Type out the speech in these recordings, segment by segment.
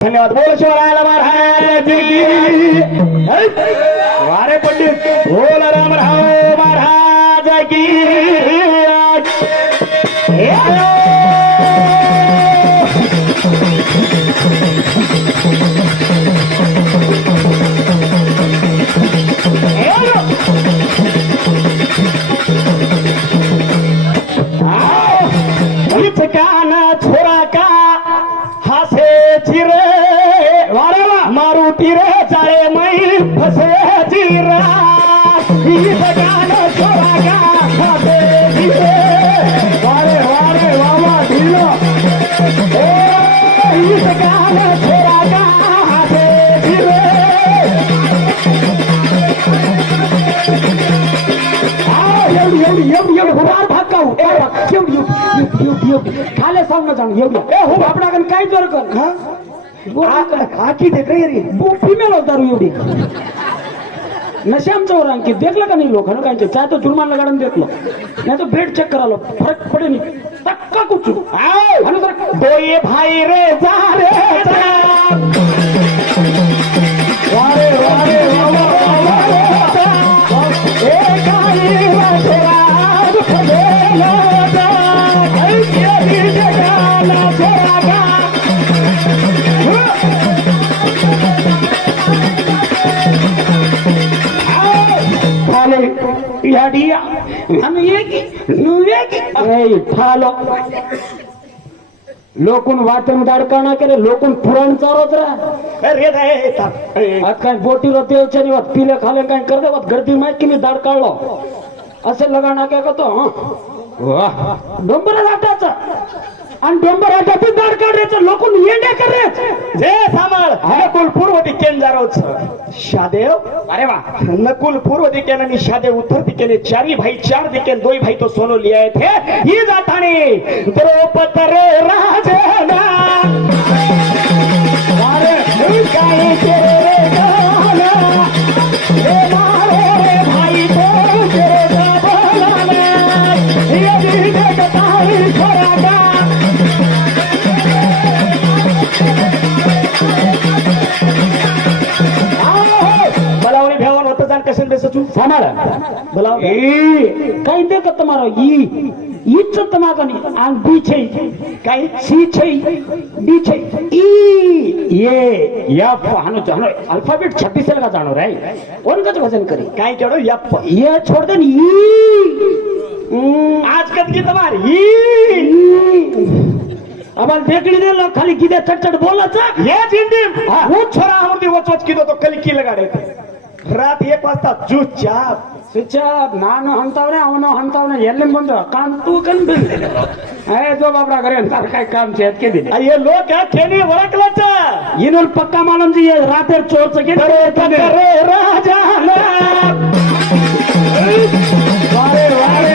धन्यवाद. बोल शिवरायाला महाराज की. वारे पंडित बोल रामराव महाराज की. कान छोरा का हासे चिरे मारू टिरे चाळे मै फसे चिरा. कान छोरा का हासे चिरे वारे वारे वावा ढिलो. कान छोरा का हासे चिरे. एवढी हुबार भागाऊ खाले सांग जाण एवढी हो आपला काय जोर कर आखी देख रे फिमेल होता एवढी नशे आमच्यावर आणखी देखलं का नाही लोक काय चाहे तो जुर्मान लगाडून देखलो नाही तो बेड चेक करालो फरक पडे नाही पक्का कुछ दोये भाई रे जा रे वारे वारे लोकून वाचन दाडकाना केले लोकून पुराण चालत राह काय बोटी तेवच्या निवात पिले खाले काय करते गर्दी माहिती की मी दाड काढलो असे लगाना काय करतो डोंबर आटाचा आणि डोंबर आटाचं दाड काढायचं लोकून येण्या करायचं जे सांभाळ नकुल पूर्व दिकेन जारोच शादेव. अरे वा नकुल पूर्व दिकेन आणि शादेव उत्तर दिकेने चारी भाई चार दिकेन दोई भाई तो सोनो लिया थे ही जाताने द्रौपद रे राजना. अरे काय तेरे गाना हे मारे भाई तो तेरे गाना ये दिल के ताई छोरा गा. बलावणी भेवन होतं जाण कशन बेसचू सांभाळा बलाव काही दे का तुम्हारा ईच तमागनी आन बीछे काही सी छै बीछे ई ये यफ हानो जानो अल्फाबेट 36 लगा जानो रे कोण कच वजन करी काय केडो यफ ये छोड़ दे ई आज कद की तुम्हारी अब देखली दे लो खाली किदे चटचट बोलायचं हे जिंदी वो छोरा आवडी वचवच किदो तो कली की लगाडे रात 1 वाजता चुपचाप चुपचाप ನಾನು ಹಂತವನೇ ಅವನು ಹಂತವನೇ ಎಲ್ಲಿಂದ ಬಂದು ಕಾಂತು ಕಂಡು जो बाबरा करे काय काम छे के दिले ये लोक खेनी ओळखलाच इनोल पक्का मालूम जी रातेर चोरच के रे राजा वारे वारे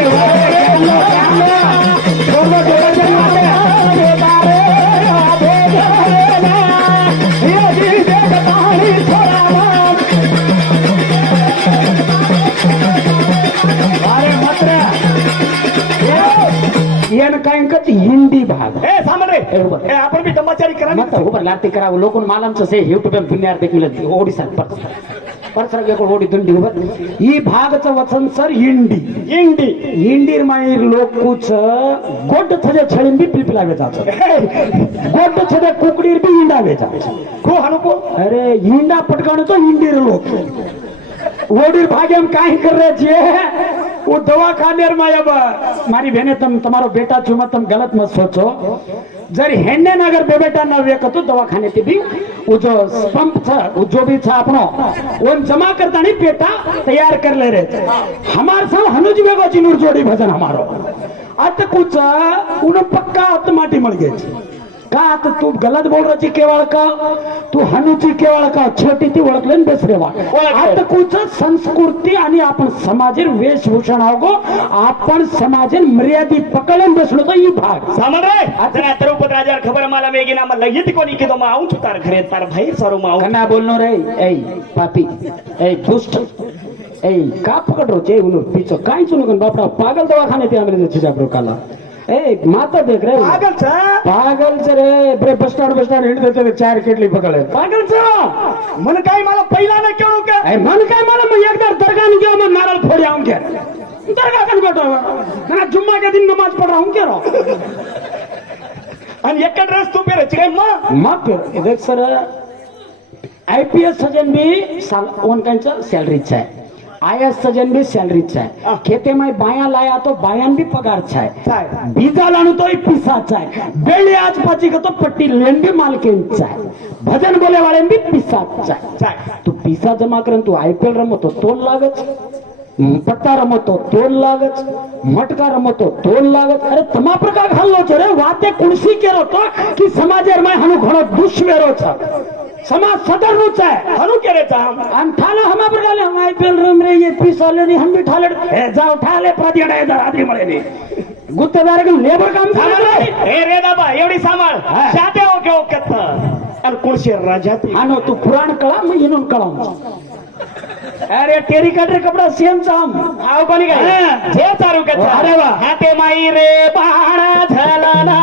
हिंदी भाग आपण भी तमाचारी करा मत ऊपर लाती करा लोकन मालूम से यूट्यूब पे दुनिया देख मिलत ओडिसा परसर के ओडी दुंडी ऊपर ई भागचं वचन सर हिंदी हिंदी हिंदीर माई लोकूच गोड थजे छळीन बी पिलपिलावे जात गोड थजे कुकडीर बी हिंडावे जात को हनुको अरे हिंडा पटकाणो तो हिंदीर लोक ओडीर भाग्यम काय कर रहे छे वो दवाखाने में अब मारी बहने तुम तुम्हारो बेटा चुमा तुम गलत मत सोचो जर हेन्ने नगर बेटा न वेक तो दवाखाने ते भी वो जो पंप था वो जो भी था अपनो वो जमा करता नहीं पेटा तैयार कर ले रहे हमारे साथ हनुज वेगो चिनूर जोड़ी भजन हमारो अत कुछ उन पक्का अत माटी मर गई का आता तू गलत बोल रही केवळ का तू हनुची केवळ का छोटी ती ओळखले बेसरे वा आता कुछ संस्कृती आणि आपण समाजेर वेशभूषण आगो आपण समाजेर मर्यादित पकडून बसलो तो ई भाग समझ रे आता द्रौपद राजा खबर मला मेगिना मला येत कोणी की तो मा आऊं तार घरे तार भाई सारो मा कना बोलनो रे ए पापी ए दुष्ट ए का पकड रो जे उनो पीछो काय सुनो कन बापडा पागल दवाखाने ते अंग्रेज छिजा ब्रो काला ए माता देख रे पागलच रे बरे बस स्टँड हिंडते चार केटली पकडले पागलच मन काय मला पहिला नाही केळू का मन काय मला मग एकदा दरगाह गयो मग नारळ फोड़ी आऊं के दरगाह कन बैठो मैं जुम्मा के दिन नमाज पढ़ रहा हूं के रो आणि एक ड्रेस तू पेरे चिकन मग देख सर आईपीएस सजन भी साल वन कांचा सैलरीच है आईएएस सजन भी सैलरीच है खेते में बाया लाया तो बायान भी पगार है बीजा लानु तो पिसाच है बेली आज पाची का तो पट्टी लेन भी मालकिन है भजन बोले वाले भी पिसाच है तू पिसा जमा कर तू आईपीएल रमतो तोल लागत पट्टा रमतो तोल लागत मटका रमतो तोल लागत अरे तमा प्रकार घाललो छे रे वाते कुणसी केरो तो की समाजेर में हनु घणो दुश्मेरो छ समाज सदर नु छे हनु केरे छ हम थाना हमा प्रकार हम आईपीएल रम रे ये पिसा ले हम भी ठाले ए जाओ ठाले प्रतिडा इधर आदमी मळे नी गुत्तेदार के लेबर काम करे ए रे दाबा एवढी सांभाळ शाते हो के ओकत अन कुणसी राजाती हानो तू पुराण कळा मग इनून कळा अरे टेरी कटरे कपड़ा सेम चाम आओ कोणी काय जे चारू के अरे वा हाते माई रे बाणा झलना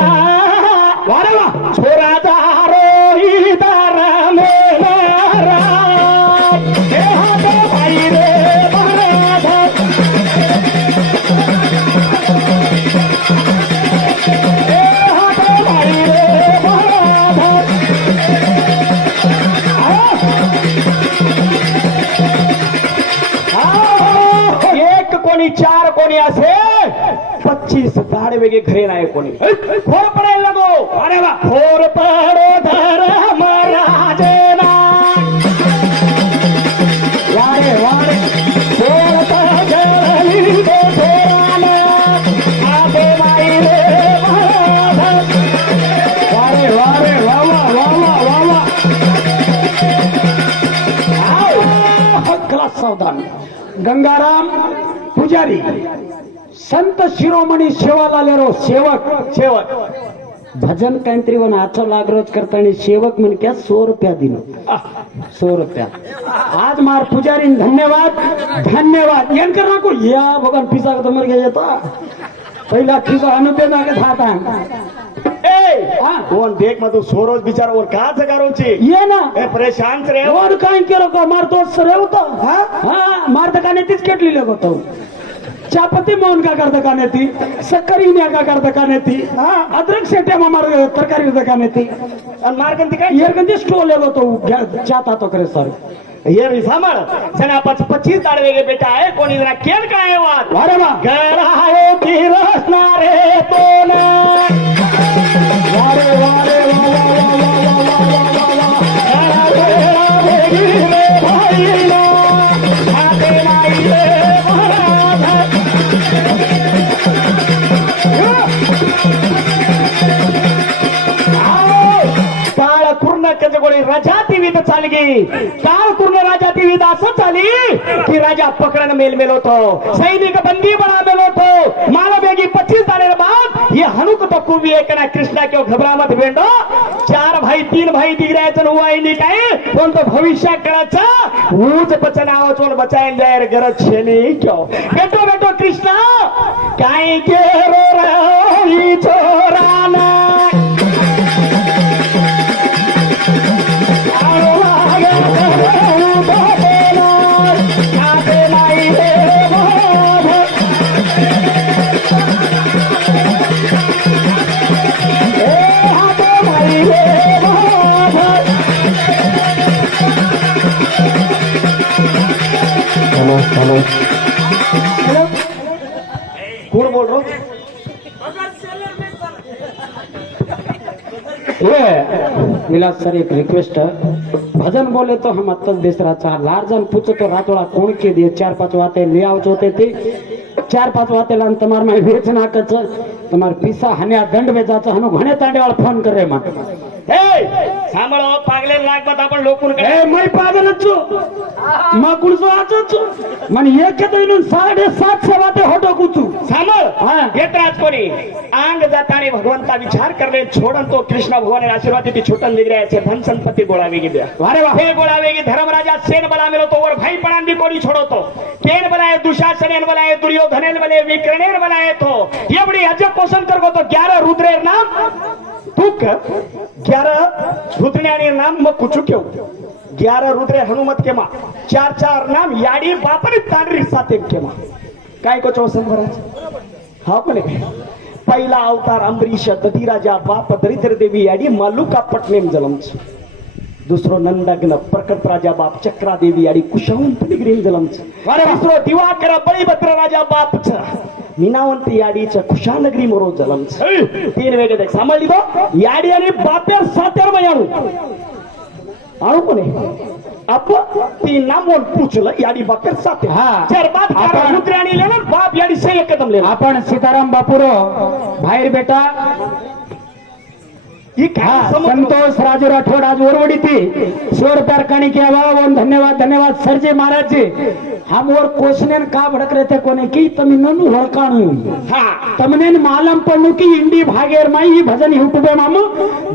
अरे वा छोरा दारो ही दार मेरा हे हाते माई रे बाणा झल हे हाते माई रे बाणा एक कोणी चार कोणी असे 25 दाढ वेगळे घरे नाही कोणी खोर पडायला लगो अरे वा खोर पडो धर्म राजेना वारे वारे खोर पडली दो थोराना आते माई रे वारे वारे वावा वावा वावा आओ क्लास सावधान गंगाराम पुजारी संत शिरोमणी सेवालालेरो सेवक भजन काहीतरी वन आचो लागरोज करताना सेवक म्हण क्या 100 रुपया दिन 100 रुपया आज मार पुजारी धन्यवाद येन करना को या भगवान पिसा का तमर गया था पहिला खिसा अनुते ना के था ए कोण देख मत 100 रोज बिचार और का जगारो छे ये ना ए परेशान रे और काई केरो का मार दोस्त रे होता हां मार दकाने तीच केटली लगो तो चापती मोहन का कर दकाने थी शक्कर इन्या का कर दकाने थी अदरक सेटे में मार तरकारी दकाने थी और मार गंती का ये गंती स्टोल लेगो तो चाहता तो करे सर ये भी सांभाळ जना 25 ताळवे गे बेटा आहे कोणी जरा केल काय वाट अरे वा गरायो की रसना रे तोना वारे वारे काळ पूर्ण कजगोळी राजा टीव्हीत चालगी काळ पूर्ण राजा टीव्हीत असं चाली की राजा पकडन मेल होतो सैनिक बंदी बना मेल होतो माला बेगी 25 तारे बाद ये हनुक तो कुवी एक ना कृष्णा क्यों घबरा मत बेंडो 4 भाई 3 भाई दिगरायचं हुआई नी काय पण तो भविष्य करायचा ऊज बचनाव चोन बचायन जायर गरज छेनी क्यों बेटो कृष्णा काय केरो रही छोराना हेलो कौन बोल रहा हूँ ये मिला सर एक रिक्वेस्ट है भजन बोले तो हम अत्तच बेसरा चाह लारजन पूछो तो रातोड़ा कौन के दिए 4-5 वाते ले आओ होते थे 4-5 वाते लान तमार में वेचना कच तमार पिसा हन्या दंड वेचाचा हनु घणे तांडेवाळ फोन करे मा सांभाळो पागले लाग मत आपण लोकून मैं पागल छु माकुल सो आचो मन एक दिन 7:30 वाटे होटो कुचू सांभाळ घेतराज कोणी आंग जाताने भगवंता विचार करले छोडन तो कृष्ण भगवान आशीर्वाद ती छोटन दिग्रे છે ધન સંપત્તિ ગોળાવી ગયા અરે વાહ હે ગોળાવી ગઈ ધર્મરાજા સેન બલા મેલો તો ઓર ભાઈ પણ દી કોની છોડો તો કેન બલાએ દુશાસનેન બલાએ દુર્યોધનેન બલાએ વિકર્ણેન બલાએ તો એવડી અજબ ક્વેશ્ચન કરગો તો 11 રુદ્રેર નામ તુક 11 રુદ્રण्याने नाम मग कुचू केव 11 रुद्रे हनुमत केमा 4 नाम याडी बापने तांडरी साते केमा काय को चौसन भराच हा पण पहिला अवतार अंबरीश दधिराजा बाप दरिद्र देवी याडी मालुका पटनेम जलमच दुसरो नंदग्न प्रकट राजा बाप चक्रा देवी याडी कुशावंत निग्रीन जलमच तिसरो दिवाकर बळीभद्र राजा बापच मीनावंत याडीच कुशानगरी मरो जलमच तीन वेगळे देख सांभाळली बो याडी आणि बापेर सातेर मयाणू आणू कोणी आप तीन नाम वन पूछलं याडी बापेर साते चार बाद आपण रुद्राणी लेलं बाप याडी से एकदम लेलं आपण सीताराम बापूरो बाहेर बेटा संतोष राजू राठोड आज ओरवडी थी 100 रुपये कणी के वन धन्यवाद सर जी महाराज जी हम और क्वेश्चन का भड़क रहे थे कोने की तमी ननु हड़काणु तमने मालूम पड़नु की इंडी भागेर माई ई भजन यूट्यूब मामू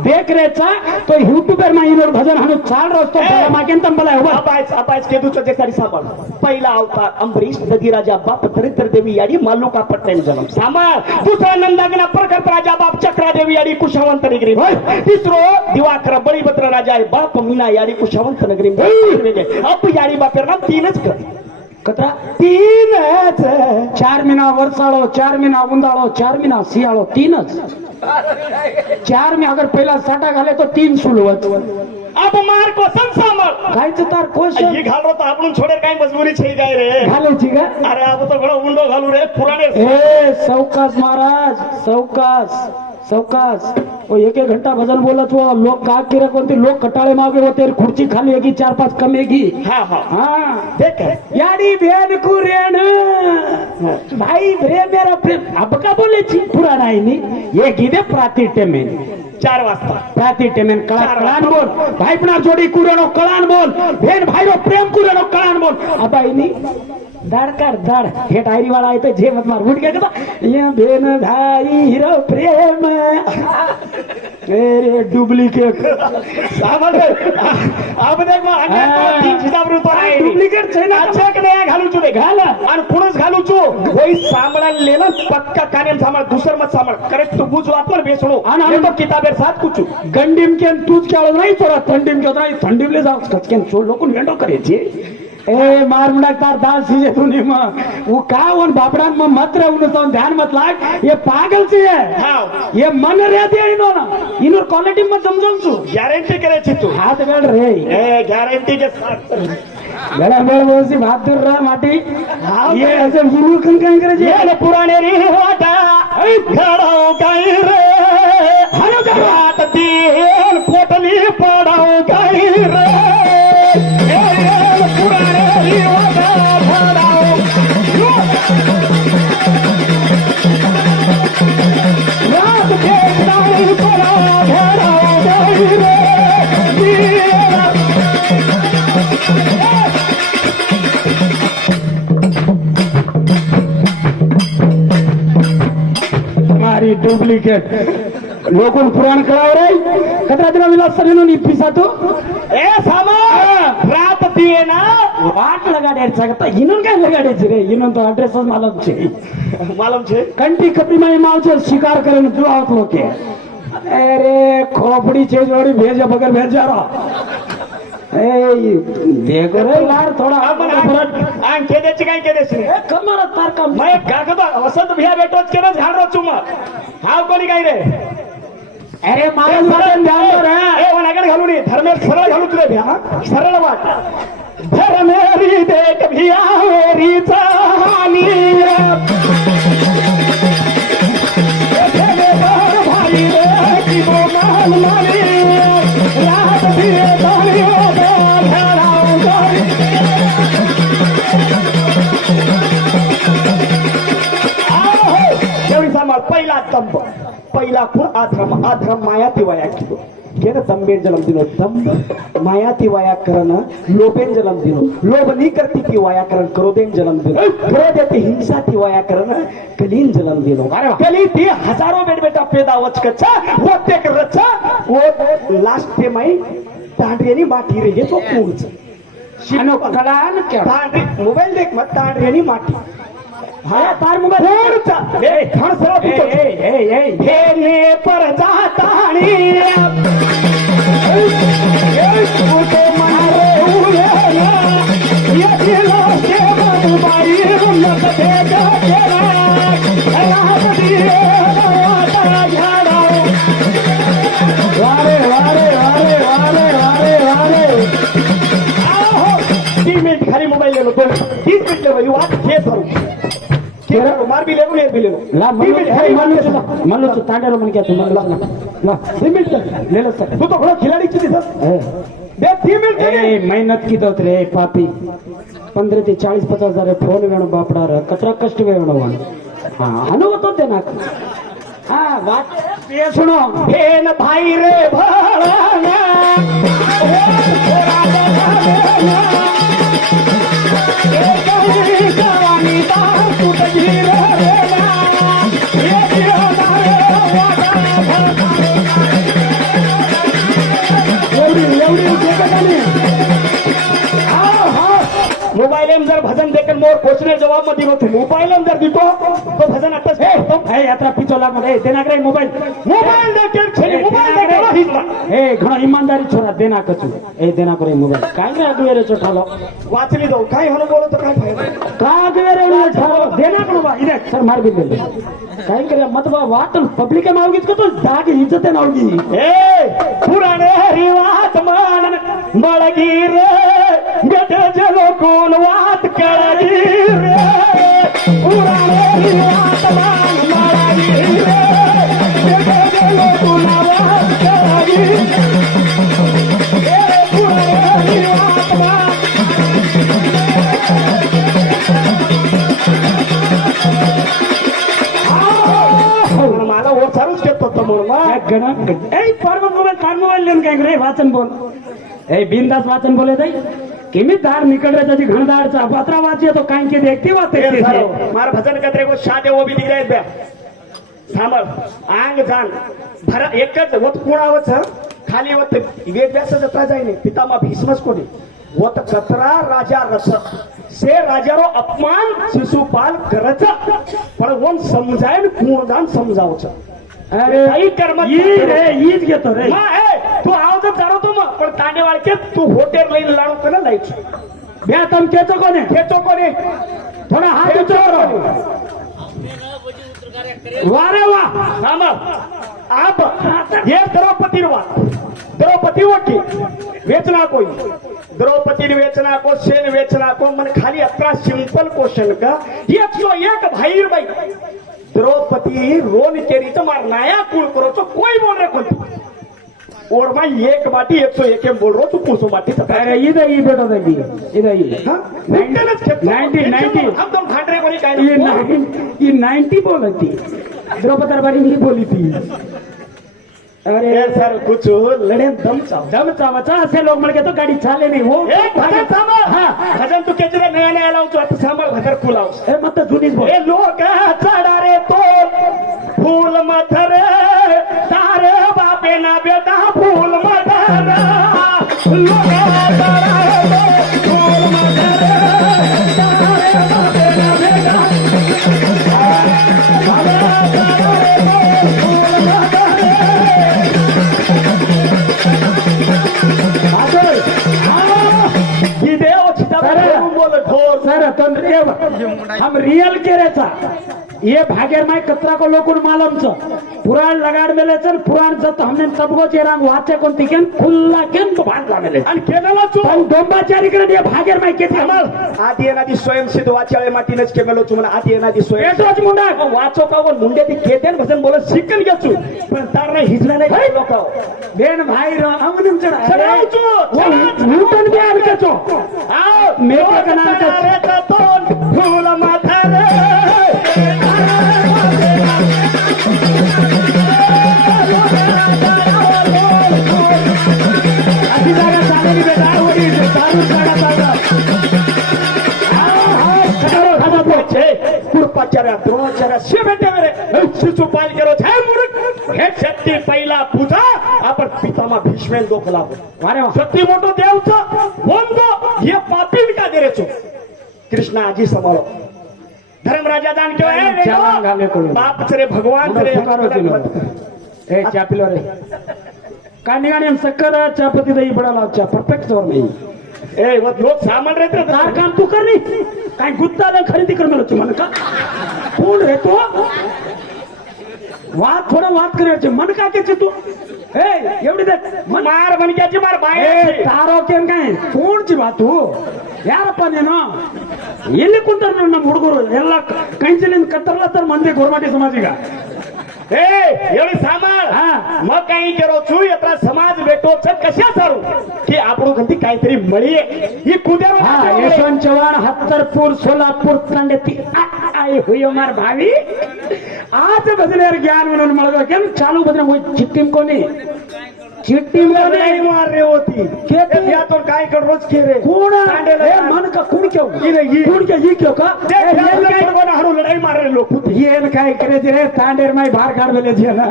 देख रहे चा तो यूट्यूब मा इनोर भजन हनु चाल रस्तो मागेन तम बलाय हो अपायच के दुच देखारी सांभाळ पहिला अवतार अंबरीश दधिराजा बाप दरिद्र देवी याडी मालुका पटनेम जन्म सांभाळ दुसरा नंदग्न प्रकट राजा बाप चक्रा देवी याडी कुशावंत निगरी तिसरो दिवाकर बळीभद्र राजा बाप मीना याडी कुशावंत नगरी अब याडी बापेर नाम तीनच कर कतरा तीनच 4 महिना वर्षाळो 4 महिना उंदाळो 4 महिना सियाळो तीनच 4 में अगर पहला साटा घाले तो 3 सुलवत अब मार को संसामर कायच तार क्वेश्चन ये घालो तो आपण छोडे काय मजबुरी छै गाय रे घालोची का अरे अब तो घणो उंडो घालू रे पुराणे ए सौकास महाराज सौकास वो 1-1 घंटा भजन बोलत हो लोग का किरे कोणते लोग कटाळे मागे होते खुर्ची खाली होगी 4-5 कमेगी हाँ देख याडी बेन कुरेण भाई भरे मेरा प्रेम अब का बोले छी पुराना है नी ये गीते प्रातिट्य में 4 वाजता प्रातिट्य में कळान बोल भाई पण जोडी कुरेणो कळान बोल बेन भाई रो प्रेम कुरेणो कळान बोल अब आई नी दाड़ हे डायरी वाला आए तो जे मत मार उठ गया ये बेन भाई रो प्रेम अरे डुप्लीकेट अब देख डुप्लीकेट छै ना चेक नाही घालू छु घाल आणि पुणच घालू छु होई सांभाळायला लेला पक्का कानेम सांभाळ दुसर मत सांभाळ करेक्ट तू बुझ वात बेसणो आणि तो किताबेर साथ कुछ गंडीम के तूच क्या नहीं तोरा ठंडीम के नहीं ठंडीम ले जाओ कचकेन सो लोकन वेंडो करे छे ए मार मुंडा तार दाल सीजे तूने वो का वन बापड़ा में मत रहे उन्हें तो ध्यान मत लाग ये पागल सी है ये मन रहती है इन्होंने क्वालिटी में समझल छु गारंटी करे छी तू हाथ बेड़ रे ए गारंटी के साथ गला बेड़ बोसी बात दूर रहा माटी ये ऐसे गुरु कहीं करे जी ये पुराने री होता घड़ाओ कहीं रे हनु जवात तीन पोटली पड़ाओ कहीं रे हमारी डुप्लीकेट लोगों पुराण कराव रे कतरा दिन विलास सरीनो नी पिसा तो ए सामा रात दिए ना वाट लगाडे सकता इनन काय लगाडे छे रे इनन तो एड्रेस मालूम छे कंटी कपड़ी में माल छे शिकार करे न जो आवत लोके अरे खोपड़ी छे जोड़ी भेज बगर भेज जा रहा ए देखो रे यार थोड़ा अपन आंख के देच काय के देस रे कमर तार का मैं कागदा वसंत भैया बेटोच के झाड रो चुमा हाव कोणी काय रे अरे मारा साधन ध्यान दो रे ए वन अगर घालू नी धर्मेर सरळ घालू तुले भ्या सरळ वाट धर्मेरी देख भिया मेरी चाहनी तेरे भाई रे की वो मान मानी रात दिए दानियों दे धराऊं गई आओ जेवढी सांभाळ पहिला तंब पहिला खूर आश्रम माया दिवाया किलो केन तंबेन जलम दिनो तंब मायाती व्याकरण लोभेन जलम दिनो लोभ नी करती ती व्याकरण क्रोधेन जलम दिनो क्रोध येते हिंसा ती व्याकरण कलीन जलम दिनो कली ती हजारों बेट बेटा पैदा वच कच्चा वो तेक रचा वो लास्ट ते माई तांड्रेनी माटी रे ये तो पूर्च शिनो कलान क्या तांड्रे मोबाइल देख मत तांड्रेनी माटी हाँ तार मोबाइल पूर्चा ए खण सरा तू ए भेने पर जाताणी उसे मारे उलेला ये दिलो से बाई उन्नत देगा तेरा रात दिए वाता झाड़ा वारे वारे वारे वारे वारे वारे आओ 3 मिनट खाली मोबाइल ले लो 30 मिनट ले भाई बात खेत भरो मार भी ले लो ये भी ले लो ला मान लो तो तांडेरो मन क्या तुम ला 3 मिनट ले लो सर तू तो बड़ा खिलाड़ी छी सर बे 3 मिनट ए मेहनत की तो रे पापी 15 ते 40 50 हजार फोन वेणो बापडा रे कतरा कष्ट वेणो वन हां अनुभव तो देना हां बात ये सुनो हेन भाई रे भाळाना ओ राजा ए जवानी ता तू तजीर रे ना ये दियो मारे एवढी देखा मोबाइल में जर भजन देकर मोर क्वेश्चन जवाब मत दिनो मोबाइल में जर दितो तो भजन अटस है यात्रा पीछो लाग रे देना करे मोबाइल देकर छे मोबाइल देकर हिजला ए घणो ईमानदारी छोरा देना कछु ए देना करे मोबाइल काय रे अगवेरे चोठालो वाचली दो काय हनो बोलो तो काय फायदा का अगवेरे उठालो देना कनो बा इने सर मार भी ले काय करे मत बा वाट पब्लिक में आवगी तो दाग इज्जत न आवगी ए पुराने रिवाज मान बळगी रे गट जलो कोण वात कळगी रे पुराणे रिवाज मान बळगी रे गट जलो कोण वात कळगी ए पुराणे रिवाज मान मला ओर चालूच करतो तो म्हणून गण ए परम मोबाइल कान मोबाइल लेन काय रे वाचन बोल ए बिंदास वाचन बोले दई किमी दार निकल रहे जी घनदार चा पत्रा वाचिए तो काई के देखती वाते मार भजन कतरे को शादे वो भी दिख रहे बे सांभळ आंग जान भरा एकच वत कोणावच खाली वत वेद व्यास जत्रा जाईने पितामह भीष्मच कोणी वत कतरा राजा रस से राजारो अपमान शिशुपाल करच पण वन समजायन कोणदान समजावच अरे काही कर्म रे ईज घेतो रे तू आव तर चारो तू मग पण तांडेवाळ के तू होटेल लई लाडू कना लाईच बे तम केचो कोने थोडा हात उचो वारे वा थांब आप ये द्रौपदी वटी वेचना कोई द्रौपदी वेचना को सेन वेचना को मन खाली अतरा सिंपल क्वेश्चन का 101 भाई भाई द्रौपदी रोन केरी तो मार नाया कुल करो तो कोई बोल रहे कोई और मैं एक बाटी 101 बोल रहा हूँ तू पूछो बाटी अरे इधर ये बेटा इधर हाँ 90 हम तुम भाट रहे कोई काय ये 90 बोली थी द्रौपदी बारी नहीं बोली थी अरे सर कुछ लड़े दम चावा ऐसे लोग मर गए तो गाड़ी चाले नहीं वो भजन तू केचरे नया लावू तू आता सांभाळ भजन खुलाव ए मत जुनीच बोल ए लोक चढा रे तो फूल मथर तारे बापे ना बेटा फूल मथर लोक चढा रे तो फूल मथर तारे बापे ना बेटा हम रियल केरेचा ये भागेर माय कतरा को लोकुन मालूम छ पुराण लगाड मेले छ पुराण जत हमने सबगो चेरांग वाचे कोन तिकेन खुल्ला केन तो भांडला मेले आणि केमेलो छु पण डोंबाचारी कडे ये भागेर माय के थांबल आदी एनादी स्वयं सिद्ध वाचाळे मातीनच केमेलो छु म्हणा आदी एनादी स्वयं एटोच मुंडा वाचो का वन मुंडे ती केतेन भजन बोल शिकन घेचू पण तार नाही हिजला नाही लोक बेन भाई रो हमन चढा चढाऊ छु नूतन बे आलकेचो आ मेटे का नाम का तो फूल माथा रे मेरी बेटा वही जो दारू काढा कृपाचार्य द्रोणाचार्य शे भेटे मेरे शिशुपाल करो छे मूर्ख हे शक्ती पहिला पूजा आपण पितामा भीष्मेल दोखला अरे वा. शक्ती मोठो देवचं बोलतो हे पापी का दे रे छो कृष्ण आजी संभाळो धर्मराजा दान चला घाले केव्हा करून. बाप रे भगवान रे ए चा पिलो रे काय निघाने सक्कर चहापत्ती दही बडाला चा परफेक्ट जोर नाही ए वो लोक सामान रे काय काम तू कर नी काय गुत्ता खरेदी कर मला तू मन का कोण रे तू वाद थोडा वाद करायचे मन का के तू ए एवढी दे मन मार बनक्याची मार ए बाहेर ತಾರೋ ಕೇನ್ ಕೋಣ್ಚಿ ಮಾತು ಯಾರಪ್ಪ ನೀನು ಎಲ್ಲಿ ಕುಂತಾರ ನಮ್ಮ ಹುಡುಗರು ಎಲ್ಲ ಕಂಚಿಲಿಂದ ಕತ್ತರ್ಲತ್ತಾರ ಮಂದಿ ಗೋರ್ಮಾಟಿ ಸಮಾಜಿಗ ए एवढी सामान हा. मग काही करो छू यात्रा समाज भेटो कशा सारू की आपण कधी काहीतरी मळी ही कुद्या हा यशवंत चव्हाण हत्तरपूर सोलापूर तांडेती आई हुयो मार भावी आज बदलेर ज्ञान म्हणून मला केम चालू बदल होय चिट्टीम कोणी चिट्टीम नाही मार रे होती केते? यातून काय कर रोज के रे कोण तांडेला ए मन का कुण केव इरे, इ. कुण के ई केव का ते ए, ಏನ್ त्याला काय पडवाना हाडू लढाई मार रे लोक ಏನ್ ಕಾಯಿ ಕರೆದಿರೆ ತಾಂಡೇರ್ ಮೈ ಬಾರ್ ಕಾಡ್ಬೇಲೆ ಜನ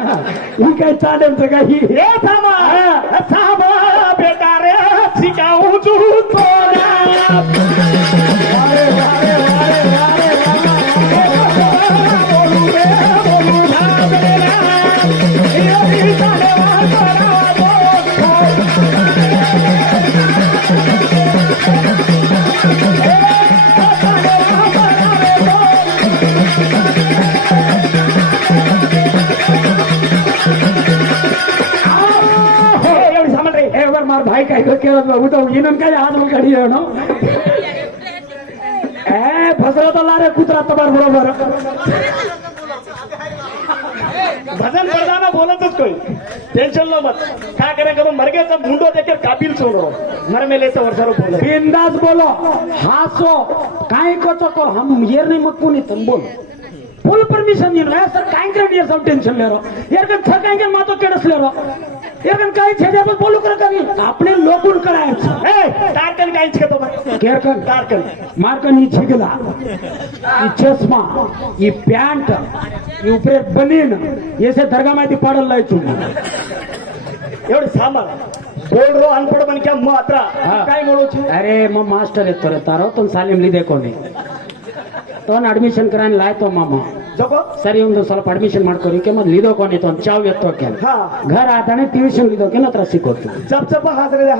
ಈ ಕಾಯಿ ತಾಂಡೇರ್ ತಗಾಯಿ हे थांबा थांबा बेटा रे शिकाऊ तू तोरा बोलू रे बोलू धाबेरा ये साडे वासरा एवढी सामान रे ए बर मार भाई काय केलं बघू तो इनन काय हात मग काढी येणो ए फसरत लारे कुत्रा तबार बरोबर भजन करताना बोलतच कोई टेन्शन लो मत काय करे करून मरगेचा मुंडो देखे काबिल सोडो मरमेलेचा वर्षारो बोल बिंदास बोलो हासो काय को हम येर नहीं मत कोणी तुम बोल फुल परमिशन दिनो है सर काय करे ये सब टेंशन ले रो यार का थकाएंगे मातो केडस ले रो यार का काय छेदे पर बोलू कर कभी अपने लोगुन करायचं ए तारकन काय इच्छतो बा केर कर तारकन मार्कन ही छिगला ಈ ಚಸ್ಮಾ ಈ ಪ್ಯಾಂಟ್ ಈ उपरे बनीन ऐसे दरगाह माहिती पाडल लायचू एवढे सामान बोल रो अनपड बन क्या मात्रा हा. काय बोलू छी अरे मग मास्टर येतो रे तारो तुम सालिम लिदे कोणी तो अडमिशन करायला लायतो मामा जगो ಸರಿ ಒಂದು ಸ್ವಲ್ಪ ಅಡ್ಮಿಷನ್ ಮಾಡ್ಕೊರಿಕೆ ಮತ್ತೆ ಲಿದೋ ಕೊಂಡಿತ್ತು ಒಂದು ಚಾವ್ ಎತ್ತೋಕೆ हा घर आताने ट्यूशन लिदोके नत्र सिकोतो जब जब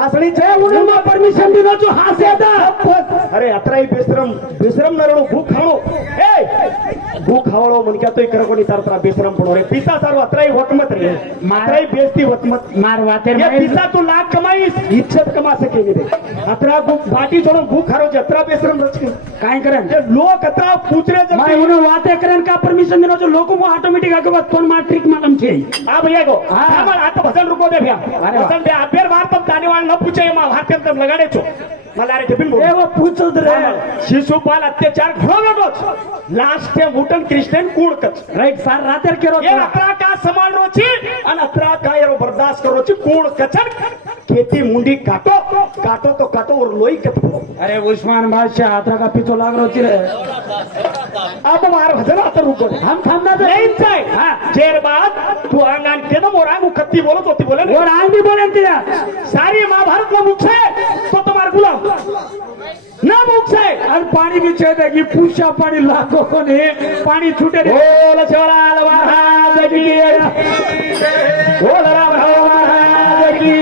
हासडी छे उन्होंने परमिशन दिनो जो हासेदा अरे अत्राई बेसरम नरडो भूख खाणो ए भूख खावळो मनक्या तोय कर कोणी तारत्रा बेसरम पडो रे पिता सारो अत्राई होतमत रे अत्राई बेस्ती होतमत मार वातेर ये पिता तू लाख कमाईस इज्जत कमा सके रे अत्रा भूख बाटी छोड़ो भूख खारो जत्रा बेसरम रचके काय करें ये लोक अत्रा पूछरे जब मैं उन्होंने वाते करें का परमिशन दिनो जो लोगों को ऑटोमेटिक आके बात तोन मार ट्रिक मालूम छे आ भैया को हा. सामान आता भजन रुको दे भैया अरे वाह. भजन दे अबेर मार तब दानीवाल न पूछे मा हाथ तब लगाडे छो मला रे टिफिन बोल ए वो पूछत रे शिशुपाल अत्याचार घडो बेटोच लास्ट ते मुटन कृष्णन कूडकच राइट सार रातेर केरो ये अत्रा का समान रोची आणि अत्रा का येरो बर्दाश्त करोची कूड कचन खेती मुंडी काटो काटो तो काटो और लोई कट अरे उस्मान बादशाह आत्रा का पीछो लाग रो रे अब मार भजन आता रुको दे हम थांबना दे नहीं चाहे हां जेर बाद तू अंगान केदम और आंगू कत्ती बोलत होती बोले और आंग भी बोलेन तिला सारी महाभारत में मुख है तो तुम्हार गुलाम ना मुख है आणि पाणी बी छेदेगी पूषा पाणी लाखो कोणी पाणी छुटे रे बोल शिवलाल महाराज की बोल राम महाराज की